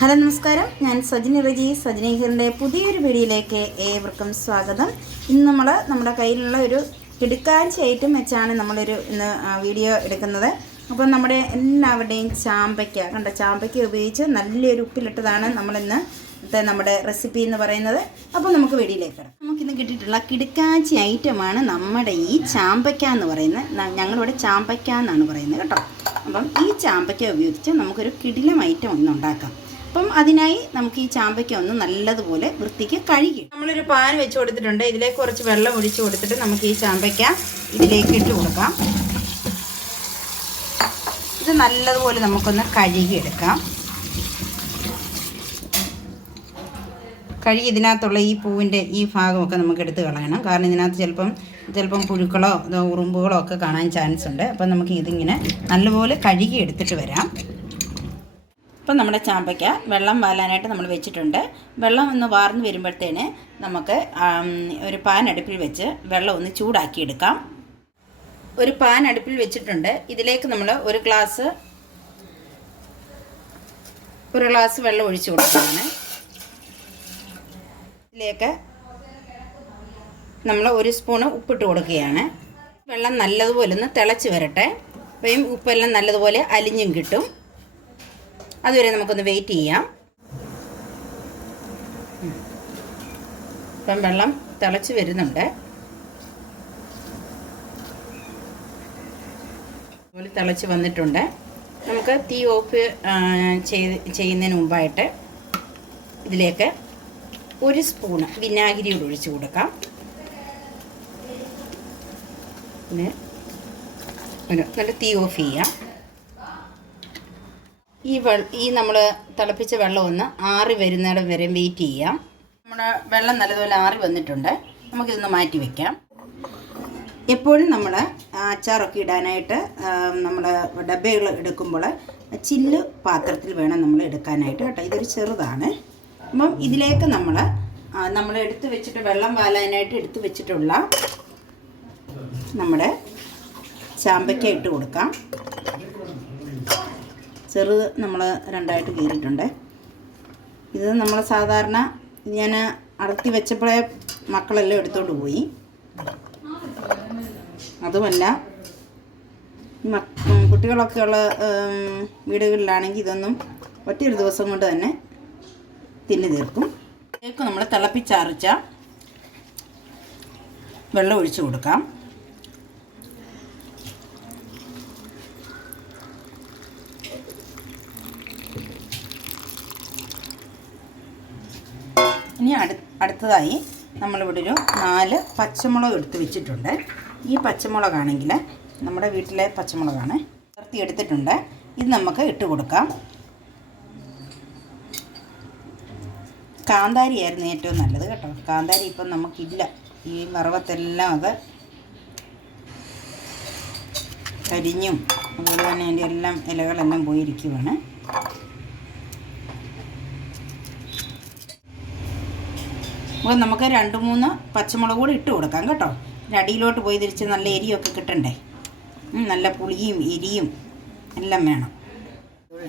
Hello നമസ്കാരം. ഞാൻ സജിനി റജി. സജിനീഹറിന്റെ പുതിയൊരു വീഡിയോയിലേക്ക് ഏവർക്കും സ്വാഗതം. ഇന്ന് നമ്മൾ നമ്മുടെ കയ്യിലുള്ള ഒരു കിടുക്കാഴ്ച ഐറ്റം വെച്ചാണ് നമ്മളൊരു ഇന്ന് വീഡിയോ എടുക്കുന്നത്. അപ്പം നമ്മുടെ എല്ലാവരുടെയും ചാമ്പയ്ക്ക. കണ്ട ചാമ്പയ്ക്ക ഉപയോഗിച്ച് നല്ലൊരു ഉപ്പിലിട്ടതാണ് നമ്മളിന്ന് നമ്മുടെ റെസിപ്പി എന്ന് പറയുന്നത്. അപ്പോൾ നമുക്ക് വീഡിയോയിലേക്ക് കിടക്കാം നമുക്കിന്ന് കിട്ടിയിട്ടുള്ള കിടുക്കാച്ചി ഐറ്റമാണ് നമ്മുടെ ഈ ചാമ്പയ്ക്ക എന്ന് പറയുന്നത്. ഞങ്ങളിവിടെ ചാമ്പയ്ക്ക എന്നാണ് പറയുന്നത് കേട്ടോ. അപ്പം ഈ ചാമ്പയ്ക്ക ഉപയോഗിച്ച് നമുക്കൊരു കിടിലം ഐറ്റം ഒന്ന് ഉണ്ടാക്കാം. അപ്പം അതിനായി നമുക്ക് ഈ ചാമ്പയ്ക്ക ഒന്ന് നല്ലതുപോലെ വൃത്തിക്ക് കഴുകി നമ്മളൊരു പാൻ വെച്ച് കൊടുത്തിട്ടുണ്ട്. ഇതിലേക്ക് കുറച്ച് വെള്ളം ഒഴിച്ച് കൊടുത്തിട്ട് നമുക്ക് ഈ ചാമ്പയ്ക്ക ഇതിലേക്ക് ഇട്ട് കൊടുക്കാം. ഇത് നല്ലതുപോലെ നമുക്കൊന്ന് കഴുകിയെടുക്കാം കഴുകി ഇതിനകത്തുള്ള ഈ പൂവിന്റെ ഈ ഭാഗമൊക്കെ നമുക്ക് എടുത്ത് കളയണം. കാരണം ഇതിനകത്ത് ചിലപ്പം ചിലപ്പം പുഴുക്കളോ ഉറുമ്പുകളോ ഒക്കെ കാണാൻ ചാൻസ് ഉണ്ട്. അപ്പം നമുക്ക് ഇതിങ്ങനെ നല്ലപോലെ കഴുകി എടുത്തിട്ട് വരാം. ഇപ്പം നമ്മുടെ ചാമ്പയ്ക്ക വെള്ളം വാലാനായിട്ട് നമ്മൾ വെച്ചിട്ടുണ്ട്. വെള്ളം ഒന്ന് വാർന്ന് വരുമ്പോഴത്തേന് നമുക്ക് ഒരു പാൻ അടുപ്പിൽ വെച്ച് വെള്ളം ഒന്ന് ചൂടാക്കിയെടുക്കാം. ഒരു പാൻ അടുപ്പിൽ വെച്ചിട്ടുണ്ട്. ഇതിലേക്ക് നമ്മൾ ഒരു ഗ്ലാസ് ഒരു ഗ്ലാസ് വെള്ളം ഒഴിച്ചു കൊടുക്കുകയാണ്. ഇതിലേക്ക് നമ്മൾ ഒരു സ്പൂണ് ഉപ്പിട്ട് കൊടുക്കുകയാണ്. വെള്ളം നല്ലതുപോലെ ഒന്ന് തിളച്ച് വരട്ടെ. അപ്പം ഉപ്പെല്ലാം നല്ലതുപോലെ അലിഞ്ഞും കിട്ടും. അതുവരെ നമുക്കൊന്ന് വെയിറ്റ് ചെയ്യാം. ഇപ്പം വെള്ളം തിളച്ച് വരുന്നുണ്ട്. അതുപോലെ തിളച്ച് വന്നിട്ടുണ്ട്. നമുക്ക് തീ ഓഫ് ചെയ്ത് ചെയ്യുന്നതിന് മുമ്പായിട്ട് ഇതിലേക്ക് ഒരു സ്പൂണ് വിനാഗിരി കൂടെ ഒഴിച്ച് കൊടുക്കാം. പിന്നെ നല്ല തീ ഓഫ് ചെയ്യാം. ഈ വെള്ള ഈ നമ്മൾ തിളപ്പിച്ച വെള്ളം ഒന്ന് ആറി വരുന്നിടം വരെ വെയിറ്റ് ചെയ്യാം. നമ്മുടെ വെള്ളം നല്ലതുപോലെ ആറി വന്നിട്ടുണ്ട്. നമുക്കിതൊന്ന് മാറ്റി വെക്കാം. എപ്പോഴും നമ്മൾ അച്ചാറൊക്കെ ഇടാനായിട്ട് നമ്മൾ ഡബ്ബകൾ എടുക്കുമ്പോൾ ചില്ല് പാത്രത്തിൽ വേണം നമ്മൾ എടുക്കാനായിട്ട് കേട്ടോ. ഇതൊരു ചെറുതാണ്. അപ്പം ഇതിലേക്ക് നമ്മൾ നമ്മൾ എടുത്ത് വെച്ചിട്ട് വെള്ളം വാലാനായിട്ട് എടുത്ത് വെച്ചിട്ടുള്ള നമ്മുടെ ചാമ്പയ്ക്ക ഇട്ട് കൊടുക്കാം. ചെറുത് നമ്മൾ രണ്ടായിട്ട് കീറിയിട്ടുണ്ട്. ഇത് നമ്മൾ സാധാരണ ഞാൻ അടർത്തി വെച്ചപ്പോഴേ മക്കളെല്ലാം എടുത്തോണ്ട് പോയി. അതുമല്ല കുട്ടികളൊക്കെ ഉള്ള വീടുകളിലാണെങ്കിൽ ഇതൊന്നും ഒറ്റയൊരു ദിവസം കൊണ്ട് തന്നെ തിന്നു തീർക്കും. ഇതിലേക്ക് നമ്മൾ തിളപ്പിച്ചാറിച്ച വെള്ളം ഒഴിച്ചു കൊടുക്കാം. ഇനി അടു അടുത്തതായി നമ്മളിവിടെ ഒരു നാല് പച്ചമുളക് എടുത്ത് വെച്ചിട്ടുണ്ട്. ഈ പച്ചമുളകാണെങ്കിൽ നമ്മുടെ വീട്ടിലെ പച്ചമുളകാണ്. ചേർത്തി എടുത്തിട്ടുണ്ട്. ഇത് നമുക്ക് ഇട്ട് കൊടുക്കാം. കാന്താരി ആയിരുന്നു ഏറ്റവും നല്ലത് കേട്ടോ. കാന്താരി ഇപ്പം നമുക്കില്ല. ഈ വറവത്തെല്ലാം അത് കരിഞ്ഞും അതുപോലെ തന്നെ അതിന്റെ എല്ലാം ഇലകളെല്ലാം പോയിരിക്കുവാണ്. അപ്പോൾ നമുക്ക് രണ്ട് മൂന്ന് പച്ചമുളക് കൂടി ഇട്ട് കൊടുക്കാം കേട്ടോ. അടിയിലോട്ട് പോയി തിരിച്ച് നല്ല എരിയൊക്കെ കിട്ടണ്ടേ? നല്ല പുളിയും എരിയും എല്ലാം വേണം.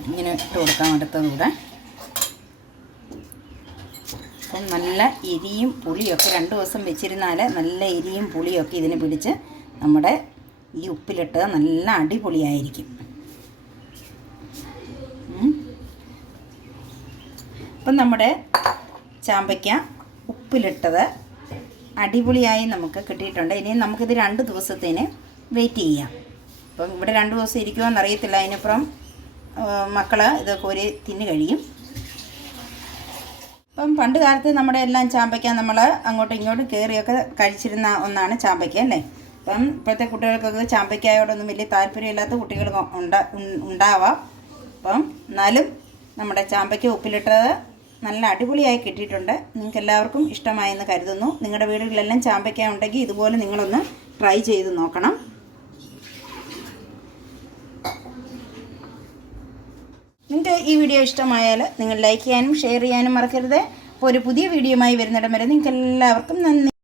ഇങ്ങനെ ഇട്ട് കൊടുക്കാം അടുത്തതൂടെ അപ്പം നല്ല എരിയും പുളിയൊക്കെ രണ്ട് ദിവസം വെച്ചിരുന്നാൽ നല്ല എരിയും പുളിയൊക്കെ ഇതിന് പിടിച്ച് നമ്മുടെ ഈ ഉപ്പിലിട്ടത് നല്ല അടിപൊളിയായിരിക്കും. അപ്പം നമ്മുടെ ചാമ്പയ്ക്ക ഉപ്പിലിട്ടത് അടിപൊളിയായി നമുക്ക് കിട്ടിയിട്ടുണ്ട്. ഇനി നമുക്കിത് രണ്ട് ദിവസത്തേന് വെയിറ്റ് ചെയ്യാം. അപ്പം ഇവിടെ രണ്ട് ദിവസം ഇരിക്കുമോ അറിയത്തില്ല. അതിനപ്പുറം മക്കൾ ഇത് കോരി തിന്നു കഴിയും. അപ്പം പണ്ട് കാലത്ത് നമ്മുടെ എല്ലാം ചാമ്പയ്ക്ക നമ്മൾ അങ്ങോട്ടും ഇങ്ങോട്ടും കയറിയൊക്കെ കഴിച്ചിരുന്ന ഒന്നാണ് ചാമ്പയ്ക്ക അല്ലേ? അപ്പം ഇപ്പോഴത്തെ കുട്ടികൾക്കൊക്കെ ചാമ്പയ്ക്കായോടൊന്നും വലിയ താല്പര്യമില്ലാത്ത കുട്ടികൾ ഉണ്ടാ ഉണ്ടാവാം. അപ്പം എന്നാലും നമ്മുടെ ചാമ്പയ്ക്ക ഉപ്പിലിട്ടത് നല്ല അടിപൊളിയായി കിട്ടിയിട്ടുണ്ട്. നിങ്ങൾക്ക് എല്ലാവർക്കും ഇഷ്ടമായെന്ന് കരുതുന്നു. നിങ്ങളുടെ വീടുകളിലെല്ലാം ചാമ്പയ്ക്ക ഉണ്ടെങ്കിൽ ഇതുപോലെ നിങ്ങളൊന്ന് ട്രൈ ചെയ്ത് നോക്കണം. നിങ്ങൾക്ക് ഈ വീഡിയോ ഇഷ്ടമായാൽ നിങ്ങൾ ലൈക്ക് ചെയ്യാനും ഷെയർ ചെയ്യാനും മറക്കരുത്. അപ്പോൾ ഒരു പുതിയ വീഡിയോയുമായി വരുന്നിടം വരെ നിങ്ങൾക്ക് എല്ലാവർക്കും നന്ദി.